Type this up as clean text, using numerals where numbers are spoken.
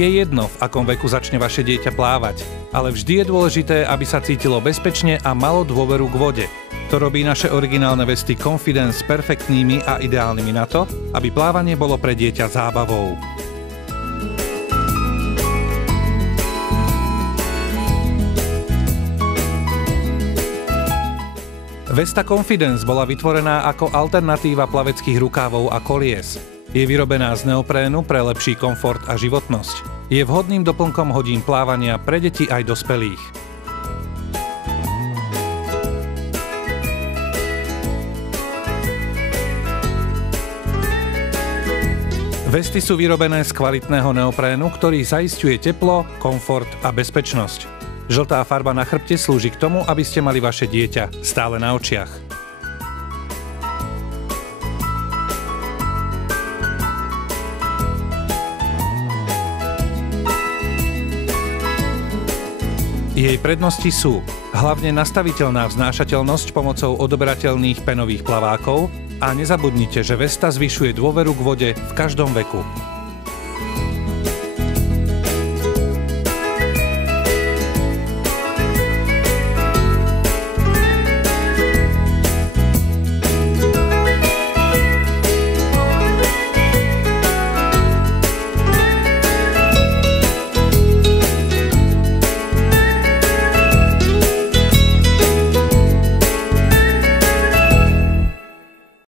Je jedno, v akom veku začne vaše dieťa plávať, ale vždy je dôležité, aby sa cítilo bezpečne a malo dôveru k vode. To robí naše originálne vesty Confidence perfektnými a ideálnymi na to, aby plávanie bolo pre dieťa zábavou. Vesta Confidence bola vytvorená ako alternatíva plaveckých rukávov a kolies. Je vyrobená z neoprénu pre lepší komfort a životnosť. Je vhodným doplnkom hodín plávania pre deti aj dospelých. Vesty sú vyrobené z kvalitného neoprénu, ktorý zaisťuje teplo, komfort a bezpečnosť. Žltá farba na chrbte slúži k tomu, aby ste mali vaše dieťa stále na očiach. Jej prednosti sú hlavne nastaviteľná vznášateľnosť pomocou odoberateľných penových plavákov a nezabudnite, že Vesta zvyšuje dôveru k vode v každom veku.